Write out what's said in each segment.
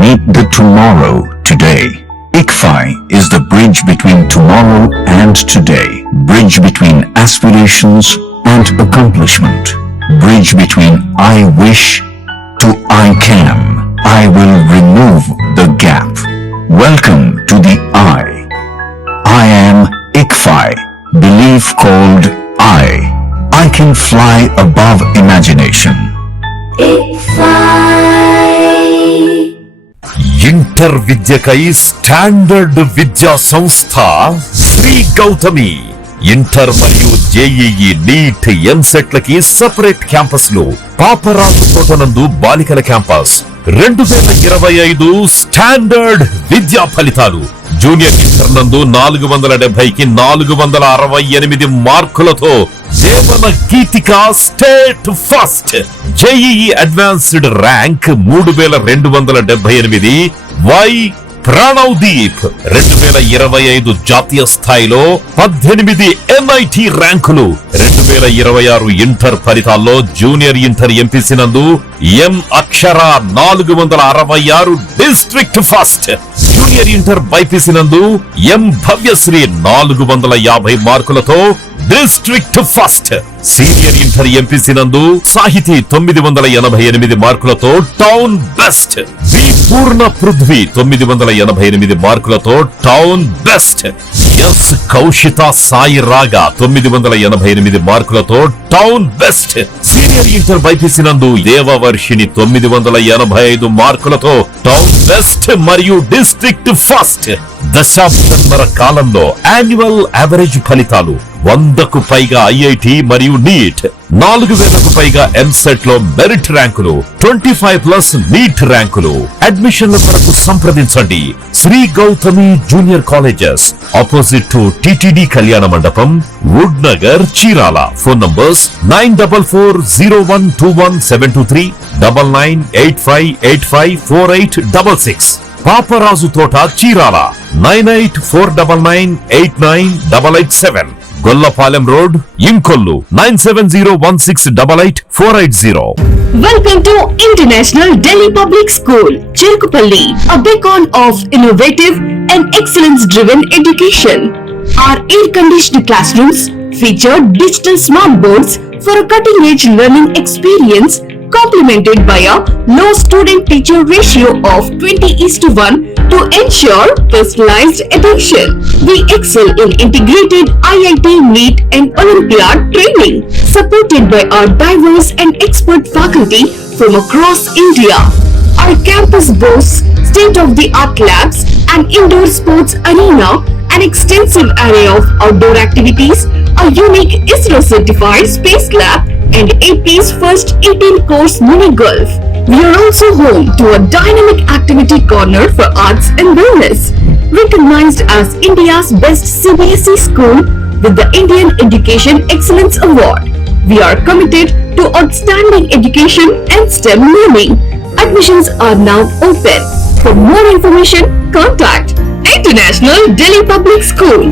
Meet the tomorrow today. ICFI is the bridge between tomorrow and today. Bridge between aspirations and accomplishment. Bridge between I wish to I can. I will remove the gap. Welcome to the I. I am ICFI. Belief called I can fly above imagination. Inter విద్యకై standard విద్యా సంస్థ Sri Gautami. Inter మరియు JEE, NEET, ఎంసెట్లకి separate క్యాంపస్లు. పాపరాజు తోటనందు బాలికల campus. 2025 standard విద్యా ఫలితాలు. జూనియర్ ఇంటర్ నందు 470కి 468 మార్కులతో Jeevana Geethika state first. JEE Advanced rank 3278. Y Pranavdeep 2025 జాతీయ స్థాయిలో 18 ఎన్ఐటి ర్యాంకులు. 2026 ఇంటర్ ఫలితాల్లో జూనియర్ ఇంటర్ ఎంపీసీ నందు ఎం అక్షర 466 district first. Junior inter BiPC నందు ఎం భవ్యశ్రీ 450 మార్కులతో district first. Senior inter MPC నందు సాహితీ 988 మార్కులతో టౌన్ బెస్ట్. వి పూర్ణ పృథ్వీ 988 మార్కులతో town best. Yes Kaushitha Sai రాగా 988 మార్కులతో town best. Senior inter BiPC నందు దేవవర్షిని 985 మార్కులతో టౌన్ బెస్ట్ మరియు డిస్ట్రిక్ట్ ఫస్ట్. దశాబ్దన్నర కాలంలో యాన్యువల్ యావరేజ్ ఫలితాలు 100కు పైగా ఐఐటి మరియు నీట్, 4000కు పైగా ఎంసెట్ లో మెరిట్ ర్యాంకులు, 25+ నీట్ ర్యాంకులు. అడ్మిషన్ల కొరకు సంప్రదించండి Sri Gautami junior colleges, opposite to TTD కళ్యాణ మండపం, Woodnagar, Chirala. Phone numbers 9440121723, 9985854866. Paparaju Thota, Chirala 9849989887. Gollapalem road, Inkollu 9701688480. Welcome to International Delhi Public School, Cherukupalli, a beacon of innovative and excellence-driven education. Our air-conditioned classrooms feature digital smart boards for a cutting-edge learning experience, complemented by a low student-teacher ratio of 20:1 to ensure personalized attention. We excel in integrated IIT, NEET and Olympiad training, supported by our diverse and expert faculty from across India. Our campus boasts state-of-the-art labs, an indoor sports arena, an extensive array of outdoor activities, a unique ISRO-certified space lab, and AP's first 18-course mini golf. We are also home to a dynamic activity corner for arts and wellness, recognized as India's best CBSE school with the Indian Education Excellence Award. We are committed to outstanding education and STEM learning. Admissions are now open. For more information, contact International Delhi Public School,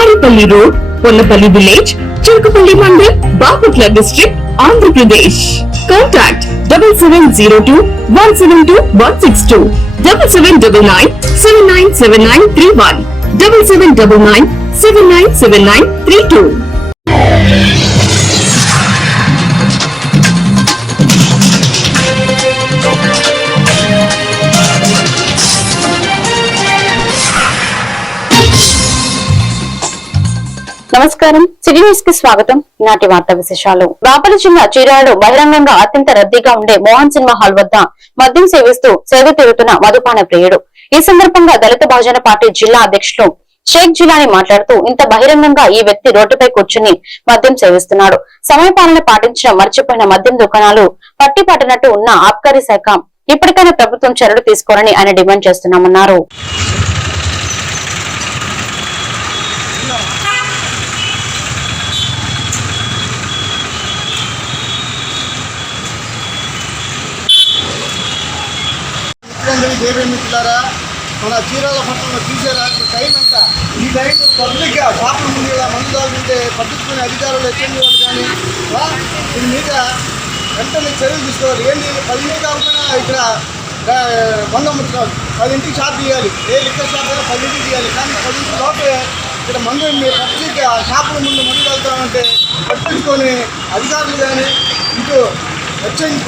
Aripalli Road, Ponnapalli Village, Cherukupalli Mandal, Baputla District, Andhra Pradesh. Contact 7702-172-162, 7799-797931, 7799-797932. నమస్కారం, city news కి స్వాగతం. నాటి వార్తా విశేషాలు. బాపట్ల జిల్లా చీరాలలో బహిరంగంగా అత్యంత రద్దీగా ఉండే మోహన్ సినిమా హాల్ వద్ద మద్యం సేవిస్తూ సేవ తీరుతున్న మధుపాన ప్రియుడు. ఈ సందర్భంగా దళిత బహుజన పార్టీ జిల్లా అధ్యక్షులు షేక్ జిలానీ మాట్లాడుతూ, ఇంత బహిరంగంగా ఈ వ్యక్తి రోడ్డుపై కూర్చుని మద్యం సేవిస్తున్నాడు. సమయపాలన పాటించడం మర్చిపోయిన మద్యం దుకాణాలు పట్టి పట్టినట్టు ఉన్న ఆబ్కారీ శాఖ ఇప్పటికైనా ప్రభుత్వం చర్యలు తీసుకోవాలని ఆయన డిమాండ్ చేస్తున్నామన్నారు. మన చీరాల పట్టణంలో చూసారా టైం అంతా ఈ టైం పబ్లిక్ షాపుల ముందు ఇలా మందు తాగుతుంటే పట్టించుకునే అధికారులు ఎక్కింది వాళ్ళు కానీ దీని మీద వెంటనే చర్యలు తీసుకోవాలి. ఏంటి 10 కాకుండా ఇక్కడ మందు అమ్ముతున్నారు. 10ంటికి షాప్ తీయాలి, ఏ లిక్కర్ షాప్ అయినా 10ంటికి తీయాలి. కానీ 10ంటి లోపే ఇక్కడ మందు పబ్లిక్ ఆ షాపుల ముందు మందు వెళ్తామంటే పట్టించుకొని అధికారులు కానీ ఇటు ఎక్స్చేంజ్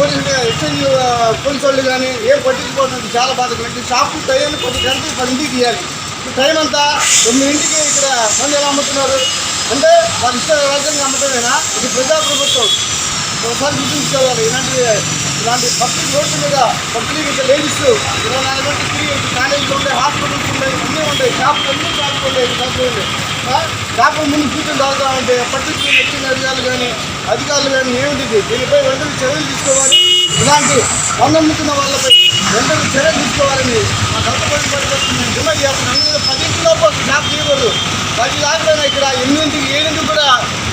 పోలీసు వాళ్ళు కానీ ఏం పట్టించుకోవడం చాలా బాధ. షాపు టైం 10 గంటలకు 10ంటికి తీయాలి. ఈ టైం అంతా 9ంటికి ఇక్కడ మందు ఎలా అమ్ముతున్నారు అంటే వారి ఇష్ట రాజ్యంగా అమ్మటమేనా? ఇది ప్రజాప్రభుత్వం. ఒకసారి గుర్తుంచుకోవాలి. ఇలాంటి పబ్లిక్ రోడ్డు మీద పబ్లిక్ ఇక్కడ లేడీస్ 24 గంటలు తిరిగి కాలేజీలు ఉంటాయి, హాస్పిటల్స్ ఉన్నాయి, అన్నీ ఉంటాయి, షాపులు అన్నీ షాపులు షాపుల ముందు కూర్చొని తాగుతామంటే పట్టించుకుని వచ్చిన అధికారులు కానీ ఏమిటి? దీనిపై వెంటనే చర్యలు తీసుకోవాలి. ఇలాంటి మందమ్ముతున్న వాళ్ళపై వెంటనే చర్యలు తీసుకోవాలని మా కలపబడి పడిపోతుంది. డిమాండ్ చేస్తున్నాం. 10ంటిలోపు షాప్ తీయకూడదు. 10 దాకా ఇక్కడ 8ంటికి 7ంటికి కూడా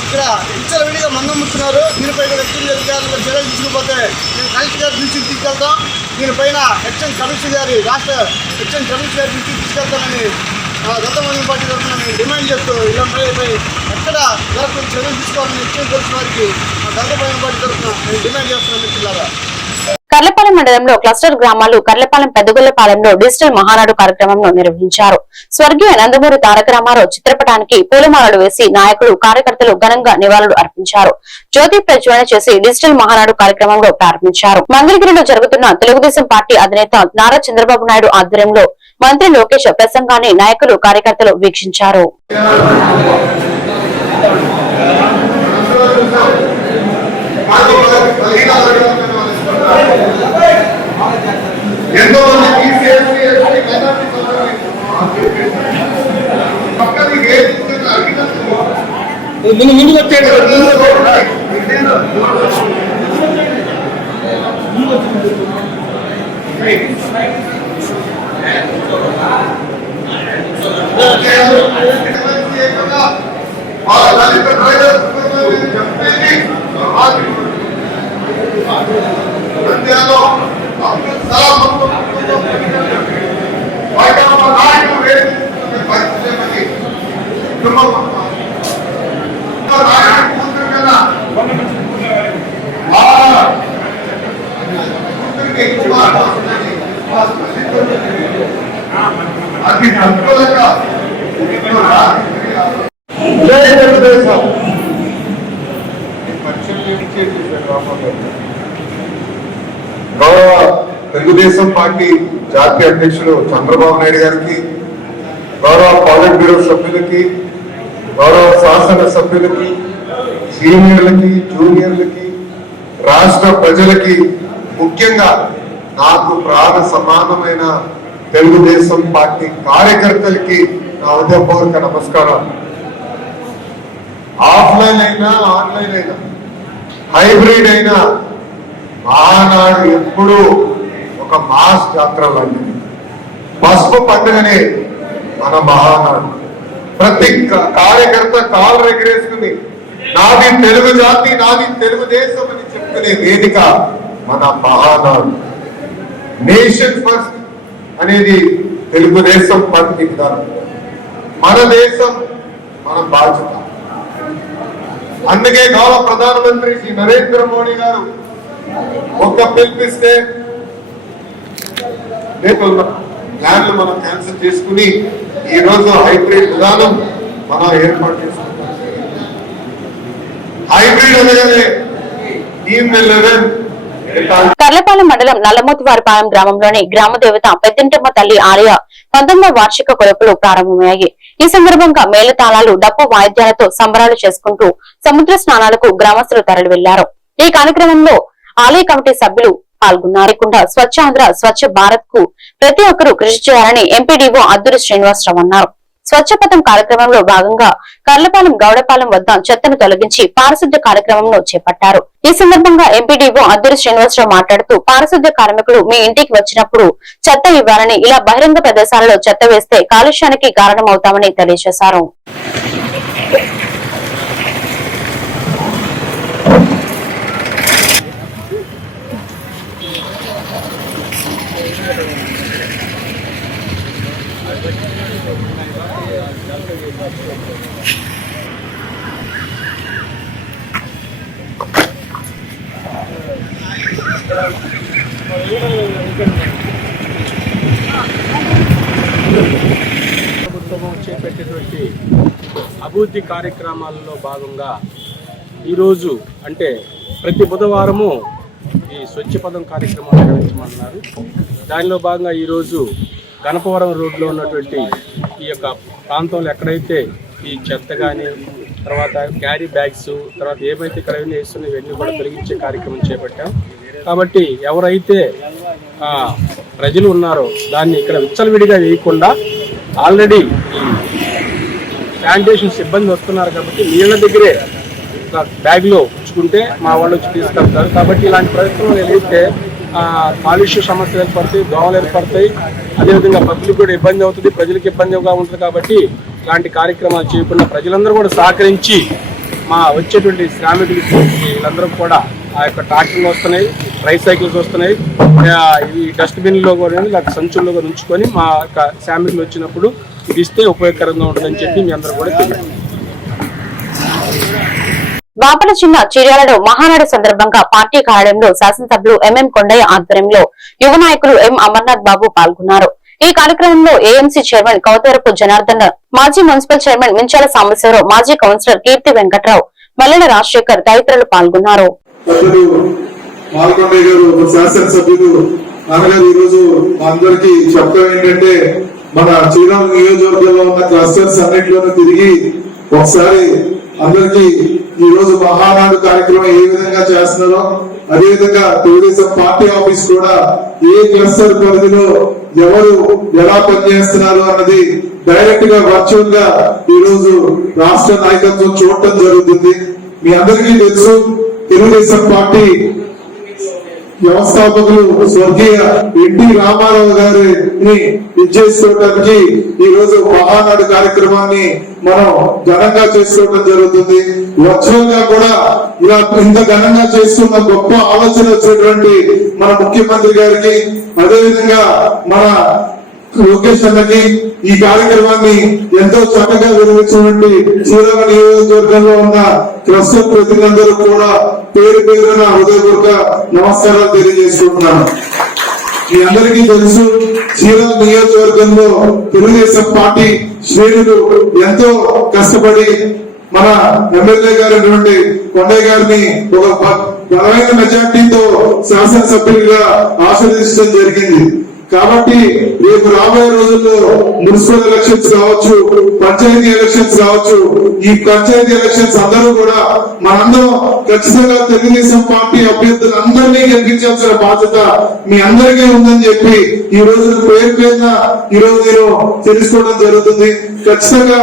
ఇక్కడ ఇచ్చల విడిగా మందమ్ముతున్నారు. దీనిపై కూడా ఎక్సైజ్ అధికారులు చర్యలు తీసుకుపోతే మేము కలెక్టర్ గారి దృష్టికి తీసుకెళ్తాం. దీనిపైన ఎక్సైజ్ కమిషనర్ గారి రాష్ట్ర ఎక్సైజ్ కమిషనర్ గారి దృష్టికి తీసుకెళ్తామని గతంలో పార్టీ తరఫున మేము డిమాండ్ చేస్తూ ఇలాంటిపై ఎక్కడ జరగకుండా చర్యలు తీసుకోవాలని ఎక్సైజ్ తెలిసిన వారికి గతంలో పార్టీ తరఫున మేము డిమాండ్ చేస్తున్నాం. మిత్రులారా, కర్లపాలెం మండలంలో క్లస్టర్ గ్రామాలు కర్లపాలెం పెద్దగొల్లపాలెంలో డిజిటల్ మహానాడు కార్యక్రమంను నిర్వహించారు. స్వర్గీయ నందమూరి తారక రామారావు చిత్రపటానికి పూలమాలలు వేసి నాయకులు కార్యకర్తలు ఘనంగా నివాళులు అర్పించారు. జ్యోతి ప్రజ్వలన చేసి డిజిటల్ మహానాడు కార్యక్రమంలో ప్రారంభించారు. మంగళగిరిలో జరుగుతున్న తెలుగుదేశం పార్టీ అధినేత నారా చంద్రబాబు నాయుడు ఆధ్వర్యంలో మంత్రి లోకేష్ ప్రసంగాన్ని నాయకులు కార్యకర్తలు వీక్షించారు. ముందు వచ్చేది అది గౌరవ తెలుగుదేశం పార్టీ జాతీయ అధ్యక్షులు చంద్రబాబు నాయుడు గారికి, గౌరవ పాలిట్ బ్యూరో సభ్యులకి, గౌరవ శాసన సభ్యులకి, సీనియర్లకి, జూనియర్లకి, రాష్ట్ర ప్రజలకి, ముఖ్యంగా నాకు ప్రాణ సమానమైన తెలుగుదేశం పార్టీ కార్యకర్తలకి నా హృదయపూర్వక నమస్కారం. ఆఫ్లైన్ అయినా ఆన్లైన్ అయినా హైబ్రిడ్ అయినా మహానాడు ఎప్పుడూ ఒక మాస్ జాతర లాంటిది. పసుపు పండుగనే మన మహానాడు. ప్రతి కార్యకర్త కాలు ఎగరేసుకుని నాది తెలుగు జాతి, నాది తెలుగుదేశం అని చెప్పుకునే వేదిక మన మహానాడు. నేషన్ ఫస్ట్ అనేది తెలుగుదేశం పార్టీ విధానం. మన దేశం మన బాధ్యత. అందుకే గౌరవ ప్రధానమంత్రి శ్రీ నరేంద్ర మోడీ గారు ఒక్క పిలిపిస్తే ప్లాన్లు మనం క్యాన్సిల్ చేసుకుని ఈ రోజు హైబ్రిడ్ విధానం మనం ఏర్పాటు చేసుకుంటాం. హైబ్రిడ్ అనగానే టీమ్ 11 కర్లపాలెం మండలం నల్లమోతివారిపాలెం గ్రామంలోని గ్రామ దేవత పెద్దింటమ్మ తల్లి ఆలయ 19వ వార్షిక కొలుపులు ప్రారంభమయ్యాయి. ఈ సందర్భంగా మేళతాళాలు, డప్పు వాయిద్యాలతో సంబరాలు చేసుకుంటూ సముద్ర స్నానాలకు గ్రామస్తులు తరలి వెళ్లారు. ఈ కార్యక్రమంలో ఆలయ కమిటీ సభ్యులు పాల్గొన్నారు. స్వచ్ఛ ఆంధ్ర, స్వచ్ఛ భారత్ కు ప్రతి ఒక్కరూ కృషి చేయాలని ఎంపీడీఓ అద్దూరి శ్రీనివాసరావు అన్నారు. స్వచ్ఛపథం కార్యక్రమంలో భాగంగా కర్లపాలెం గౌడపాలెం వద్ద చెత్తను తొలగించి పారిశుద్ధ్య కార్యక్రమంలో చేపట్టారు. ఈ సందర్భంగా ఎంపీడీఓ అద్దూరి శ్రీనివాసరావు మాట్లాడుతూ పారిశుద్ధ్య కార్మికులు మీ ఇంటికి వచ్చినప్పుడు చెత్త ఇవ్వాలని, ఇలా బహిరంగ ప్రదేశాలలో చెత్త వేస్తే కాలుష్యానికి కారణమవుతామని తెలియజేశారు. చేస్తున్నటువంటి అభివృద్ధి కార్యక్రమాలలో భాగంగా ఈరోజు అంటే ప్రతి బుధవారము ఈ స్వచ్ఛ పదం కార్యక్రమాలు నిర్వహించమన్నారు. దానిలో భాగంగా ఈరోజు గణపవరం రోడ్లో ఉన్నటువంటి ఈ యొక్క ప్రాంతంలో ఎక్కడైతే ఈ చెత్త కానీ తర్వాత క్యారీ బ్యాగ్స్ తర్వాత ఏమైతే ఇక్కడ వేస్తున్నాయో ఇవన్నీ కూడా తొలగించే కార్యక్రమం చేపట్టాం. కాబట్టి ఎవరైతే ప్రజలు ఉన్నారో దాన్ని ఇక్కడ విచ్చలవిడిగా వేయకుండా ఆల్రెడీ ఈ శానిటేషన్ సిబ్బంది వస్తున్నారు కాబట్టి నీళ్ళ దగ్గరే ఒక బ్యాగ్లో ఉంచుకుంటే మా వాళ్ళు వచ్చి తీసుకెళ్తారు. కాబట్టి ఇలాంటి ప్రయత్నాలు ఏదైతే కాలుష్య సమస్యలు ఏర్పడతాయి, దోమలు ఏర్పడతాయి, అదేవిధంగా పబ్లిక్ కూడా ఇబ్బంది అవుతుంది, ప్రజలకు ఇబ్బందిగా ఉంటుంది. కాబట్టి ఇలాంటి కార్యక్రమాలు చేయకుండా ప్రజలందరూ కూడా సహకరించి మా వచ్చేటువంటి శ్రామికులకి వీళ్ళందరూ కూడా ఆ యొక్క ట్రాక్టర్లు వస్తున్నాయి, ట్రైసైకిల్స్ వస్తున్నాయి, ఈ డస్ట్బిన్లో కూడా సంచుల్లో కూడా ఉంచుకొని మా యొక్క శ్రామికులు వచ్చినప్పుడు ఇది ఇస్తే ఉపయోగకరంగా ఉంటుందని చెప్పి మీ అందరూ కూడా తెలియదు. బాపట్ల జిల్లా చీర్యాలలో మహానాడు సందర్భంగా పార్టీ కార్యాలయంలో శాసనసభ్యులు ఎంఎం కొండయ్య ఆధ్వర్యంలో యువ నాయకులు ఎం అమర్నాథ్ బాబు పాల్గొన్నారు. ఈ కార్యక్రమంలో ఏఎంసీ చైర్మన్ కౌతరపు జనార్దన్, మాజీ మున్సిపల్ చైర్మన్ మించాల సాంబశివరావు, మాజీ కౌన్సిలర్ కీర్తి వెంకట్రావు, మల్లెల రాజశేఖర్ తదితరులు పాల్గొన్నారు. అందరికీ చెప్పడం ఏంటంటే మన చీరాల నియోజకవర్గంలో ఉన్న క్లస్టర్స్ అన్నింటిలోనూ తిరిగి ఒకసారి అందరికీ ఈ రోజు మహానాడు కార్యక్రమం ఏ విధంగా చేస్తున్నారో అదేవిధంగా తెలుగుదేశం పార్టీ ఆఫీస్ కూడా ఏ క్లస్టర్ పరిధిలో ఎవరు ఎలా పనిచేస్తున్నారు అన్నది డైరెక్ట్ గా వర్చువల్ గా ఈ రోజు రాష్ట్ర నాయకత్వం చూడటం జరుగుతుంది. మీ అందరికీ తెలుసు తెలుగుదేశం పార్టీ వ్యవస్థాపకులు స్వర్గీయ ఎన్టీ రామారావు గారిని ఇచ్చేసుకోవడానికి ఈ రోజు మహానాడు కార్యక్రమాన్ని మనం ఘనంగా చేసుకోవడం జరుగుతుంది. వర్చువల్ గా కూడా ఇలా ఇంత ఘనంగా చేసుకున్న గొప్ప ఆలోచన వచ్చినటువంటి మన ముఖ్యమంత్రి గారికి అదేవిధంగా మన లోకేష్ అన్నకి ఈ కార్యక్రమాన్ని ఎంతో చక్కగా నిర్వహించినటువంటి చీరాల నియోజకవర్గంలో ఉన్న క్లస్టర్ ప్రతినిధులందరూ కూడా పేరు పేరున హృదయపూర్వక నమస్కారాలు తెలియజేసుకుంటున్నాను. మీ అందరికీ తెలుసు చీరాల నియోజకవర్గంలో తెలుగుదేశం పార్టీ శ్రేణులు ఎంతో కష్టపడి మన ఎమ్మెల్యే గారైనటువంటి కొండయ్య గారిని ఒక బలమైన మెజార్టీతో శాసనసభ్యులుగా ఆశీర్వదించడం జరిగింది. కాబట్టి రేపు రాబోయే రోజుల్లో మున్సిపల్ ఎలక్షన్స్ కావచ్చు, పంచాయతీ ఎలక్షన్స్ కావచ్చు, ఈ పంచాయతీ ఎలక్షన్స్ అందరూ కూడా మనందరం ఖచ్చితంగా తెలుగుదేశం పార్టీ అభ్యర్థులందరినీ గెలిపించాల్సిన బాధ్యత మీ అందరికీ ఉందని చెప్పి ఈ రోజు పేరు పేరున ఈ రోజు నేను తెలుసుకోవడం జరుగుతుంది. ఖచ్చితంగా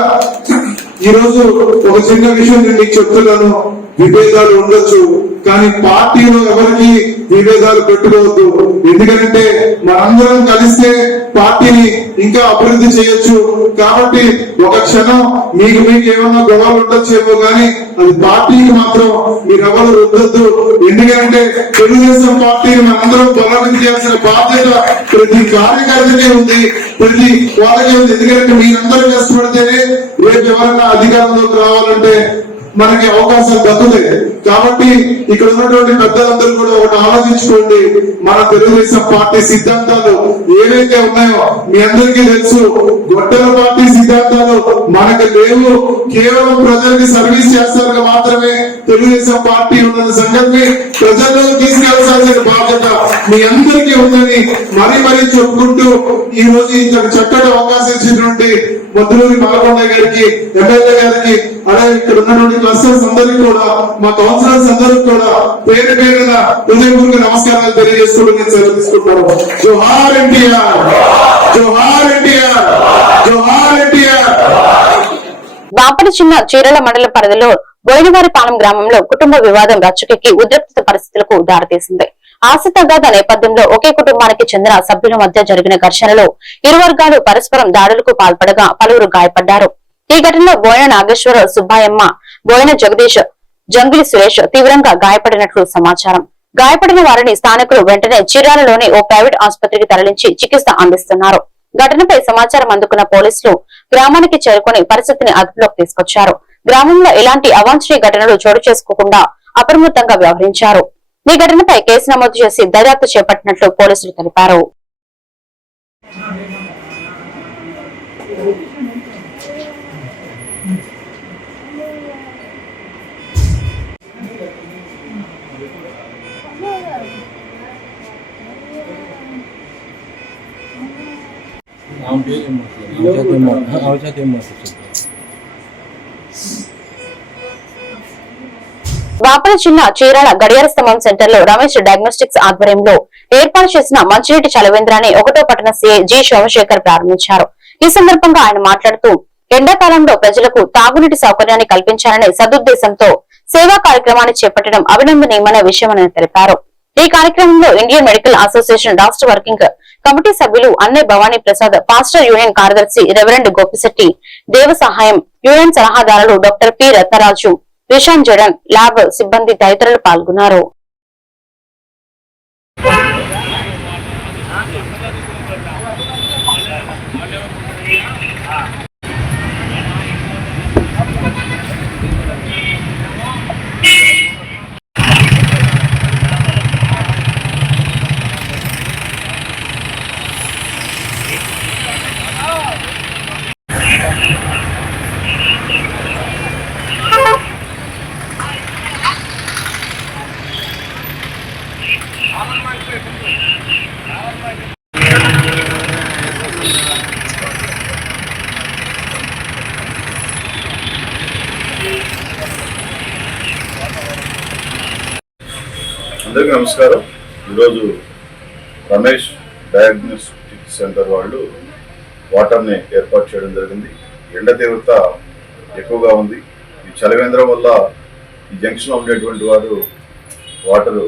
ఈ రోజు ఒక చిన్న విషయం నేను మీకు చెప్తున్నాను. విభేదాలు ఉండొచ్చు కానీ పార్టీలో ఎవరికి విభేదాలు పెట్టుకోవద్దు. ఎందుకంటే మనందరం కలిస్తే పార్టీని ఇంకా అభివృద్ధి చేయొచ్చు. కాబట్టి ఒక క్షణం మీకు ఏమన్నా గొడవలు ఉండొచ్చేమో కానీ అది పార్టీకి మాత్రం మీరెవరు రుద్దొద్దు. ఎందుకంటే తెలుగుదేశం పార్టీని మనందరం బలోపేతం చేయాల్సిన బాధ్యత ప్రతి కార్యకర్తకే ఉంది, ప్రతి వాళ్ళకే ఉంది. ఎందుకంటే మీరందరూ కష్టపడితేనే రేపు ఎవరైనా అధికారంలోకి రావాలంటే మనకి అవకాశాలు దక్కుతాయి. కాబట్టి ఇక్కడ ఉన్నటువంటి పెద్దలందరూ కూడా ఒకటి ఆలోచించుకోండి. మన తెలుగుదేశం పార్టీ సిద్ధాంతాలు ఏవైతే ఉన్నాయో మీ అందరికీ తెలుసు. గొడ్డల పార్టీ సిద్ధాంతాలు మనకు లేవు. కేవలం ప్రజలకి సర్వీస్ చేస్తారు మాత్రమే తెలుగుదేశం పార్టీ ఉన్న సంగతిని ప్రజల్లో తీసుకెళ్లాల్సిన బాధ్యత మీ అందరికీ ఉందని మరీ చెప్పుకుంటూ ఈ రోజు ఇంత చక్కటి అవకాశం ఇచ్చినటువంటి మద్దులూరి మల్లకొండ గారికి, ఎమ్మెల్యే గారికి, అలాగే ఇక్కడ ఉన్నటువంటి క్లస్టర్స్ అందరికీ కూడా, మా కౌన్సిలర్స్ అందరికీ కూడా పేరు పేరున హృదయపూర్వక నమస్కారాలు తెలియజేస్తూ నేను సెలవు తీసుకుంటాను. జోహార్ ఎన్టీఆర్, జోహార్ ఎన్టీఆర్, జోహార్ ఎన్టీఆర్. బాపట్ల జిల్లా చీరాల మండల పరిధిలో బోయినవారిపాలెం గ్రామంలో కుటుంబ వివాదం రచ్చకెక్కి ఉద్రిక్త పరిస్థితులకు దారితీసింది. ఆస్తి తగాదా నేపథ్యంలో ఒకే కుటుంబానికి చెందిన సభ్యుల మధ్య జరిగిన ఘర్షణలో ఇరు వర్గాలు పరస్పరం దాడులకు పాల్పడగా పలువురు గాయపడ్డారు. ఈ ఘటనలో బోయన నాగేశ్వర సుబ్బాయమ్మ, బోయన జగదీష్, జంగిలి సురేష్ తీవ్రంగా గాయపడినట్లు సమాచారం. గాయపడిన వారిని స్థానికులు వెంటనే చీరాలలోని ఓ ప్రైవేట్ ఆసుపత్రికి తరలించి చికిత్స అందిస్తున్నారు. ఘటనపై సమాచారం అందుకున్న పోలీసులు గ్రామానికి చేరుకుని పరిస్థితిని అదుపులోకి తీసుకొచ్చారు. గ్రామంలో ఎలాంటి అవాంఛనీయ ఘటనలు చోటు చేసుకోకుండా అప్రమత్తంగా వ్యవహరించారు. ఈ ఘటనపై కేసు నమోదు చేసి దర్యాప్తు చేపట్టినట్లు పోలీసులు తెలిపారు. బాపల జిల్లా చీరాల గడియార స్తంభం సెంటర్ లో రమేష్ డయాగ్నోస్టిక్స్ ఆధ్వర్యంలో ఏర్పాటు చేసిన మంచినీటి చలవేంద్రాన్ని 1వ పట్టణ సీఐ జి సోమశేఖర్ ప్రారంభించారు. ఈ సందర్భంగా ఆయన మాట్లాడుతూ ఎండాకాలంలో ప్రజలకు తాగునీటి సౌకర్యాన్ని కల్పించాలనే సదుద్దేశంతో సేవా కార్యక్రమాన్ని చేపట్టడం అభినందనీయమైన విషయమని తెలిపారు. ఈ కార్యక్రమంలో ఇండియన్ మెడికల్ అసోసియేషన్ రాష్ట్ర వర్కింగ్ కమిటీ సభ్యులు అన్నే భవానీ ప్రసాద్, పాస్టర్ యూనియన్ కార్యదర్శి రెవరెండ్ గోపిశెట్టి, దేవ సహాయం యూనియన్ సలహాదారులు doctor P Ratnaraju, Rishan Jadan, lab సిబ్బంది తదితరులు పాల్గొన్నారు. అందరికీ నమస్కారం. ఈరోజు రమేష్ డయాగ్నోస్టిక్ సెంటర్ వాళ్ళు వాటర్ని ఏర్పాటు చేయడం జరిగింది. ఎండ తీవ్రత ఎక్కువగా ఉంది. ఈ చలివేంద్రం వల్ల ఈ జంక్షన్లో ఉండేటువంటి వారు వాటర్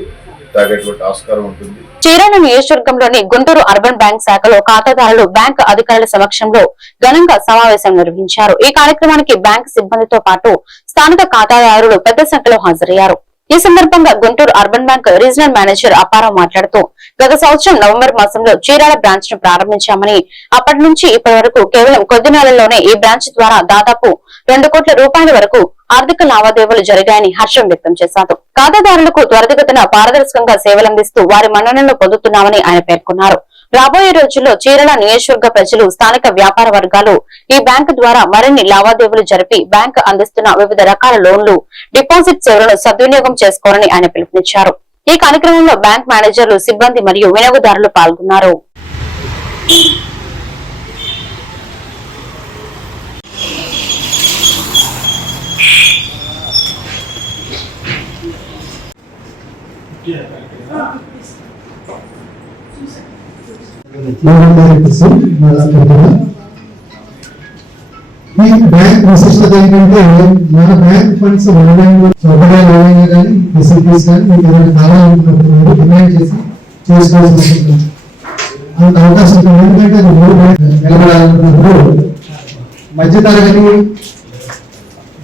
తాగేటువంటి ఆస్కారం ఉంటుంది. చీరాల నియోజకవర్గంలోని గుంటూరు అర్బన్ బ్యాంక్ శాఖలో ఖాతాదారులు బ్యాంక్ అధికారుల సమక్షంలో ఘనంగా సమావేశం నిర్వహించారు. ఈ కార్యక్రమానికి బ్యాంక్ సిబ్బందితో పాటు స్థానిక ఖాతాదారులు పెద్ద సంఖ్యలో హాజరయ్యారు. ఈ సందర్భంగా Guntur urban bank regional manager Apparao మాట్లాడుతూ గత సంవత్సరం నవంబర్ మాసంలో చీరాల బ్రాంచ్ ను ప్రారంభించామని, అప్పటి నుంచి ఇప్పటి వరకు కేవలం కొద్ది నెలల్లోనే ఈ బ్రాంచ్ ద్వారా దాదాపు 2 కోట్ల రూపాయల వరకు ఆర్థిక లావాదేవీలు జరిగాయని హర్షం వ్యక్తం చేశారు. ఖాతాదారులకు త్వరితగతిన పారదర్శకంగా సేవలందిస్తూ వారి మన్ననలు పొందుతున్నామని ఆయన పేర్కొన్నారు. రాబోయే రోజుల్లో చీరాల నియోజకవర్గ ప్రజలు, స్థానిక వ్యాపార వర్గాలు ఈ బ్యాంకు ద్వారా మరిన్ని లావాదేవీలు జరిపి బ్యాంకు అందిస్తున్న వివిధ రకాల లోన్లు, డిపాజిట్ సేవలను సద్వినియోగం చేసుకోవాలని ఆయన పిలుపునిచ్చారు. ఈ కార్యక్రమంలో బ్యాంక్ మేనేజర్లు, సిబ్బంది మరియు వినియోగదారులు పాల్గొన్నారు. ఈ బ్యాంక్ విశిష్టత ఏంటంటే మన బ్యాంక్ ఫండ్స్ సౌకర్యాలు కానీ ఫెసిలిటీస్ కానీ మీకు ఏదైనా కావాలనుకున్నప్పుడు డిమాండ్ చేసి చేసుకోవాల్సి అంత అవకాశం ఉంటుంది. ఎందుకంటే అది మూడు బ్యాంక్ నిలబడాలనుకున్నప్పుడు మధ్యతరగతి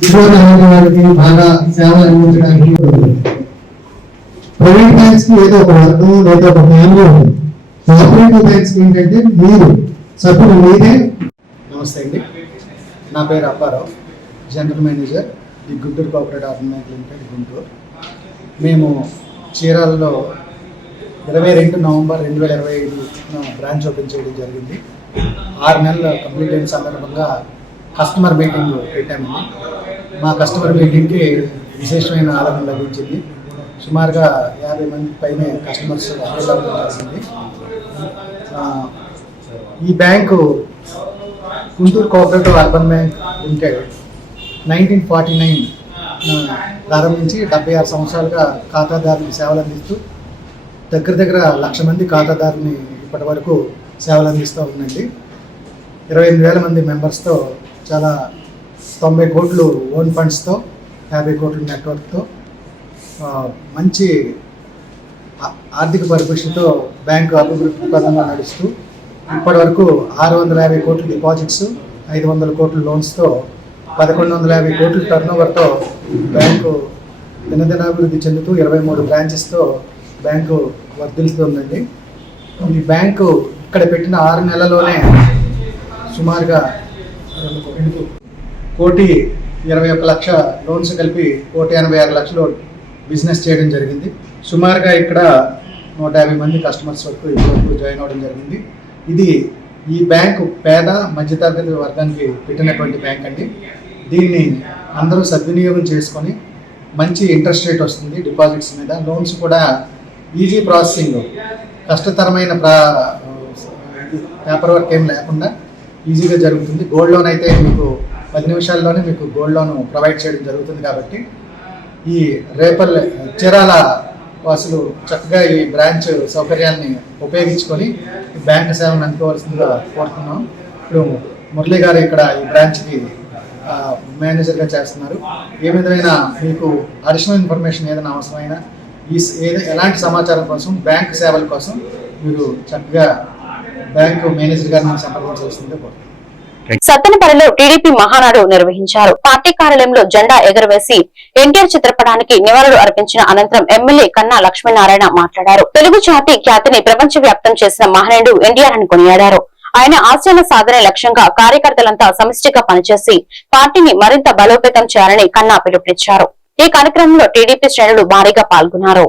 దిగువ తరగతి వారికి బాగా సేవలు అందించడానికి ప్రైవేట్ బ్యాంక్స్ కి ఏదో ఒక వర్గం లేదా ఒక ఫ్యామిలీ ఉంటుంది. కోఆపరేటివ్ బ్యాంక్స్ ఏంటంటే మీరు సభ్యులు మీరే. నమస్తే అండి, నా పేరు Apparao, general manager the Guntur cooperative urban bank limited Guntur. మేము చీరాలలో 22 నవంబర్ 2025 బ్రాంచ్ ఓపెన్ చేయడం జరిగింది. 6 నెలలు కంప్లీట్ అయిన సందర్భంగా కస్టమర్ మీటింగ్ పెట్టామండి. మా కస్టమర్ మీటింగ్కి విశేషమైన ఆదరణ లభించింది. సుమారుగా 50 మంది పైనే కస్టమర్స్ అటెండ్ అవ్వడం జరిగింది. ఈ bank Guntur cooperative urban bank limited 1949 ప్రారంభించి 76 సంవత్సరాలుగా ఖాతాదారులకు సేవలు అందిస్తూ దగ్గర 1,00,000 మంది ఖాతాదారుని ఇప్పటి వరకు సేవలు అందిస్తూ ఉందండి. 28,000 మంది మెంబర్స్తో చాలా 90 కోట్లు ఓన్ ఫండ్స్తో 50 కోట్ల నెట్వర్క్తో మంచి ఆర్థిక పరిపుష్టితో బ్యాంకు అభివృద్ధి పరంగా నడుస్తూ ఇప్పటి వరకు 650 కోట్ల డిపాజిట్స్, 500 కోట్ల లోన్స్తో 1,150 కోట్ల టర్నోవర్తో బ్యాంకు దినదినాభివృద్ధి చెందుతూ 23 బ్రాంచెస్తో బ్యాంకు వర్ధిల్లుతుందండి. ఈ బ్యాంకు ఇక్కడ పెట్టిన 6 నెలల్లోనే సుమారుగా 1,21,00,000 లోన్స్ కలిపి 1,86,00,000 బిజినెస్ చేయడం జరిగింది. సుమారుగా ఇక్కడ 150 మంది కస్టమర్స్ వరకు ఇప్పటివరకు జాయిన్ అవ్వడం జరిగింది. ఇది ఈ బ్యాంకు పేద మధ్యతరగతి వర్గానికి పెట్టినటువంటి బ్యాంక్ అండి. దీన్ని అందరూ సద్వినియోగం చేసుకొని మంచి ఇంట్రెస్ట్ రేట్ వస్తుంది డిపాజిట్స్ మీద. లోన్స్ కూడా ఈజీ ప్రాసెసింగ్, కష్టతరమైన పేపర్ వర్క్ ఏం లేకుండా ఈజీగా జరుగుతుంది. గోల్డ్ లోన్ అయితే మీకు 10 నిమిషాల్లోనే మీకు గోల్డ్ లోన్ ప్రొవైడ్ చేయడం జరుగుతుంది. కాబట్టి ఈ రేపల్లె చీరాల వాసులు చక్కగా ఈ బ్రాంచ్ సౌకర్యాన్ని ఉపయోగించుకొని బ్యాంక్ సేవను అందుకోవాల్సిందిగా కోరుతున్నాం. ఇప్పుడు మురళి గారు ఇక్కడ ఈ బ్రాంచ్కి మేనేజర్గా చేస్తున్నారు. ఏ విధమైన మీకు అడిషనల్ ఇన్ఫర్మేషన్ ఏదైనా అవసరమైనా ఎలాంటి సమాచారం కోసం బ్యాంక్ సేవల కోసం మీరు చక్కగా బ్యాంకు మేనేజర్ గారిని సంప్రదించవలసిందిగా కోరుతున్నాం. సత్తెనపల్లిలో టీడీపీ మహానాడు నిర్వహించారు. పార్టీ కార్యాలయంలో జెండా ఎగురవేసి ఎన్టీఆర్ చిత్రపటానికి నివాళులు అర్పించిన అనంతరం ఎమ్మెల్యే కన్నా లక్ష్మీనారాయణ మాట్లాడారు. తెలుగు జాతి ఖ్యాతిని ప్రపంచ వ్యాప్తం చేసిన మహనీయుడు ఎన్టీఆర్ అని కొనియాడారు. ఆయన ఆశయాల సాధనే లక్ష్యంగా కార్యకర్తలంతా సమిష్టిగా పనిచేసి పార్టీని మరింత బలోపేతం చేయాలని కన్నా పిలుపునిచ్చారు. ఈ కార్యక్రమంలో టీడీపీ శ్రేణులు భారీగా పాల్గొన్నారు.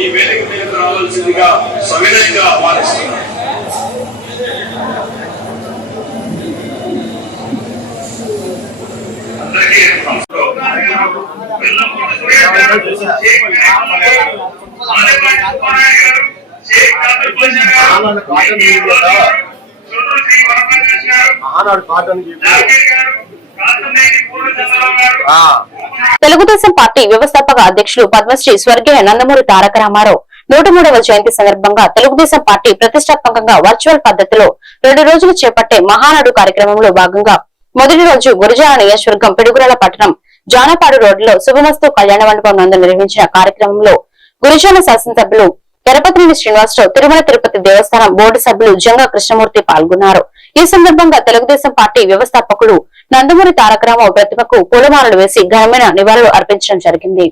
ఈ వేదిక మీద రావాల్సిందిగా సవినయంగా ఆహ్వానిస్తున్నారు. తెలుగుదేశం పార్టీ వ్యవస్థాపక అధ్యక్షులు పద్మశ్రీ స్వర్గీయ నందమూరి తారక రామారావు 103వ జయంతి సందర్భంగా తెలుగుదేశం పార్టీ ప్రతిష్టాత్మకంగా వర్చువల్ పద్ధతిలో 2 రోజులు చేపట్టే మహానాడు కార్యక్రమంలో భాగంగా మొదటి రోజు గురజాల నియోజకవర్గం పిడుగురాల పట్టణం జానపాడు రోడ్డులో శుభమస్తు కళ్యాణ మండపం నందు నిర్వహించిన కార్యక్రమంలో గురజాల శాసనసభ్యులు ఎరపతినేని శ్రీనివాసరావు, తిరుమల తిరుపతి దేవస్థానం బోర్డు సభ్యులు జంగా కృష్ణమూర్తి పాల్గొన్నారు. ఈ సందర్భంగా తెలుగుదేశం పార్టీ వ్యవస్థాపకులు నందమూరి తారక రామారావు ప్రతిమకు పూలమాలలు వేసి ఘనమైన నివాళులు అర్పించడం జరిగింది.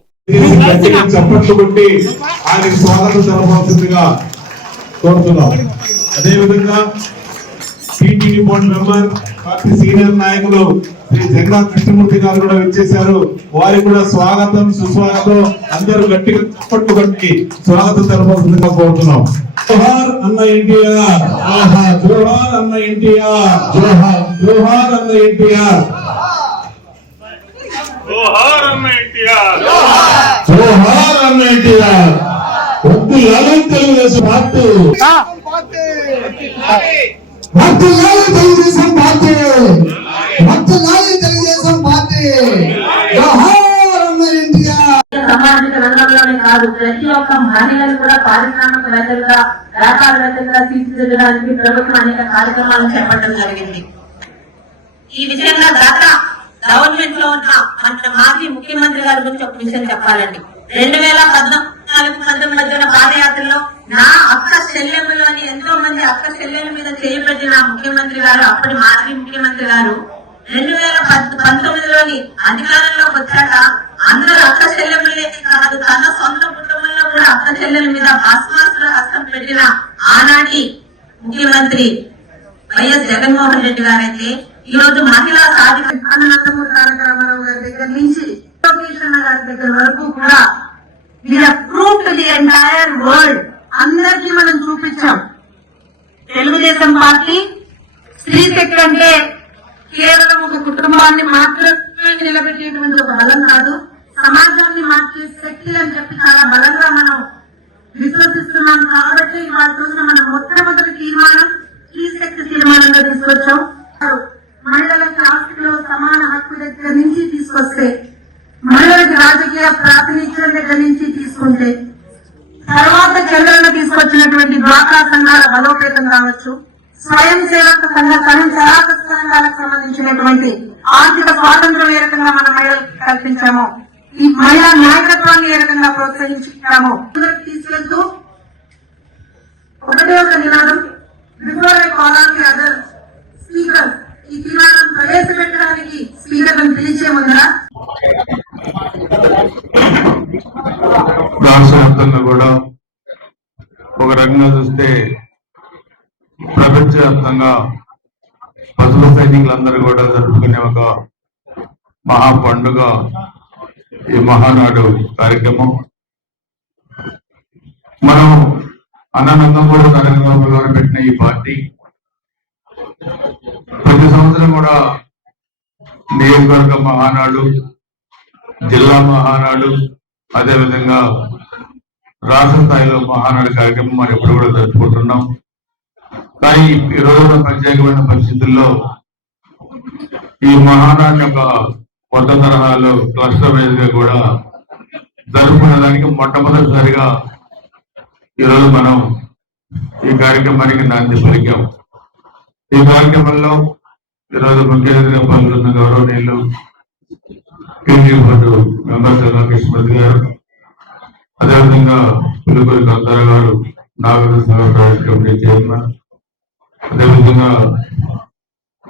TTD board member party senior నాయకులు శ్రీ జంగా కృష్ణమూర్తి గారు కూడా విచ్చేశారు. వారికి కూడా స్వాగతం సుస్వాగతం. అందరూ గట్టిగా చప్పట్లు కొట్టి స్వాగతం తెలపాల్సిందిగా కోరుతున్నాం. జోహార్ అన్న ఎన్టీఆర్, జోహార్ అన్న ఎన్టీఆర్, జోహార్ అన్న ఎన్టీఆర్, జోహార్ అన్న ఎన్టీఆర్, జోహార్ అన్న ఎన్టీఆర్. వద్దు లాలి Telugu Desam party, Telugu Desam party, Telugu Desam party. సామాజిక రంగంలోనే కాదు, ప్రతి ఒక్క మహిళలు కూడా పారిశ్రామికవేత్తలుగా, వ్యాపారవేత్తలుగా తీర్చిదిద్దడానికి ప్రభుత్వం అనేక కార్యక్రమాలను చేపట్టడం జరిగింది. ఈ విషయంగా గత గవర్నమెంట్ లో ఉన్న మన మాజీ ముఖ్యమంత్రి గారి గురించి ఒక విషయం చెప్పాలండి. 2014-19 మధ్యన పాదయాత్రలో నా అక్క చెల్లెమ్మలోని ఎంతో మంది అక్క చెల్లెల మీద చేయబడిన ముఖ్యమంత్రి గారు, అప్పటి మాజీ ముఖ్యమంత్రి గారు 2019లోని అధికారంలోకి వచ్చాక అందరూ అక్క చెల్లెమ్మలే కాదు, తన సొంత కుటుంబంలో కూడా అక్క చెల్లెల మీద భస్మాసుర హస్తం పెట్టిన ఆనాటి ముఖ్యమంత్రి వైఎస్ జగన్మోహన్ రెడ్డి గారైతే ఈ రోజు మహిళా సాధికార నందమూరి తారక రామారావు గారి దగ్గర నుంచి గారి దగ్గర వరకు కూడా prove to the entire world అందరికీ మనం చూపించాం. తెలుగుదేశం పార్టీ స్త్రీ శక్తి అంటే కేవలం ఒక కుటుంబాన్ని మాత్రమే నిలబెట్టేటువంటి ఒక బలం కాదు, సమాజాన్ని మార్చే శక్తి అని చెప్పి చాలా బలంగా మనం విశ్వసిస్తున్నాం. కాబట్టి ఇవాళ రోజున మనం మొట్టమొదటి తీర్మానం స్త్రీ శక్తి తీర్మానంగా తీసుకొచ్చాం. మహిళలకు ఆస్తిలో సమాన హక్కు దగ్గర నుంచి తీసుకొస్తే, మహిళలకు రాజకీయ ప్రాతినిధ్యం దగ్గర నుంచి తీసుకుంటే, తర్వాత చర్యలను తీసుకొచ్చినటువంటి డ్వాక్రా సంఘాల బలోపేతం కావచ్చు, స్వయం సేవక సంఘాలకు సంబంధించినటువంటి ఆర్థిక స్వాతంత్రం ఏ రకంగా మన మహిళలకు కల్పించామో, ఈ మహిళా నాయకత్వాన్ని ఏ రకంగా ప్రోత్సహించామో తీసుకెళ్తూ ఒకటే ఒక నినాదం, before I call on the other speaker, ఈ తీర్మానం ప్రవేశపెట్టడానికి స్పీకర్లను పిలిచే ముందర రాష్ట్ర వ్యాప్తంగా కూడా ఒక రకంగా చూస్తే ప్రపంచవ్యాప్తంగా పసుపు సైనికులందరూ కూడా జరుపుకునే ఒక మహా పండుగ ఈ మహానాడు కార్యక్రమం. మనం అన్ననందమూరి నరేంద్రబాబు గారు పెట్టిన ఈ పార్టీ ప్రతి సంవత్సరం కూడా నియోజకవర్గ మహానాడు, జిల్లా మహానాడు, అదేవిధంగా రాష్ట్ర స్థాయిలో మహానాడు కార్యక్రమం మనం ఎప్పుడు కూడా జరుపుకుంటున్నాం. కానీ ఈ రోజున ప్రత్యేకమైన పరిస్థితుల్లో ఈ మహానాడు యొక్క కొత్త తరహాలో క్లస్టర్ వైజ్ గా కూడా జరుపుకునేదానికి మొట్టమొదటిసారిగా ఈరోజు మనం ఈ కార్యక్రమానికి నాంది పలికాం. ఈ కార్యక్రమంలో ఈరోజు ముఖ్య అతిథిగా పాల్గొన్న గౌరవనీయులు కేంద్రీయ బోర్డు మెంబర్ కృష్ణమూర్తి గారు, అదేవిధంగా పులిపూరి కందార గారు, నాగరిక సభ ప్రైవేట్ కమిటీ చైర్మన్, అదేవిధంగా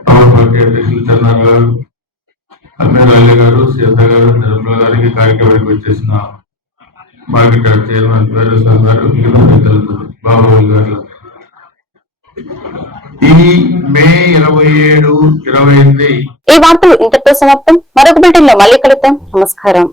పవర్ పార్టీ అధ్యక్షులు చంద్రన్న గారు, అమీర్ అలీ గారు, సీత గారు, నిర్మల గారికి కార్యక్రమానికి వచ్చేసిన మార్కెట్ యార్డ్ చైర్మన్ వీరేశ్వర గారు, మిగతా పెద్దలందరూ, బాబాబు గారు. ఈ మే 27, 28 ఈ వార్తలు ఇంతటితో సమాప్తం. మరొక బిల్డింగ్ లో మళ్ళీ కలుద్దాం. నమస్కారం.